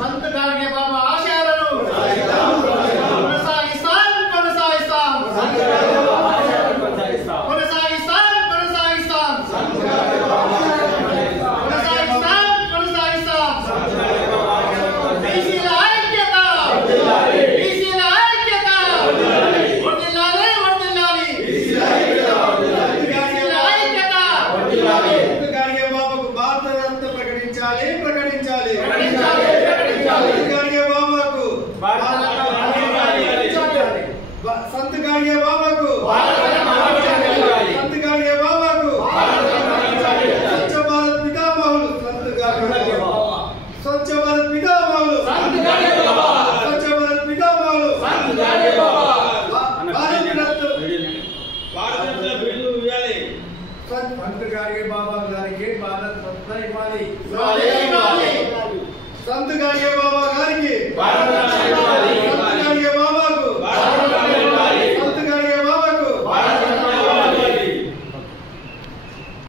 संत गाडगे बाबा आशयाలను संत गाडगे बाबा को संत गाडगे बाबा को स्वच्छ भारत पितामह संत गाडगे बाबा स्वच्छ भारत पितामह संत गाडगे बाबा स्वच्छ भारत पितामह संत गाडगे बाबा भारत रत्न बिल्లు ఇవ్వాలి संत गाडगे बाबा గారికి భారత రత్న ఇవ్వాలి संत गाडगे बाबा గారికి భారత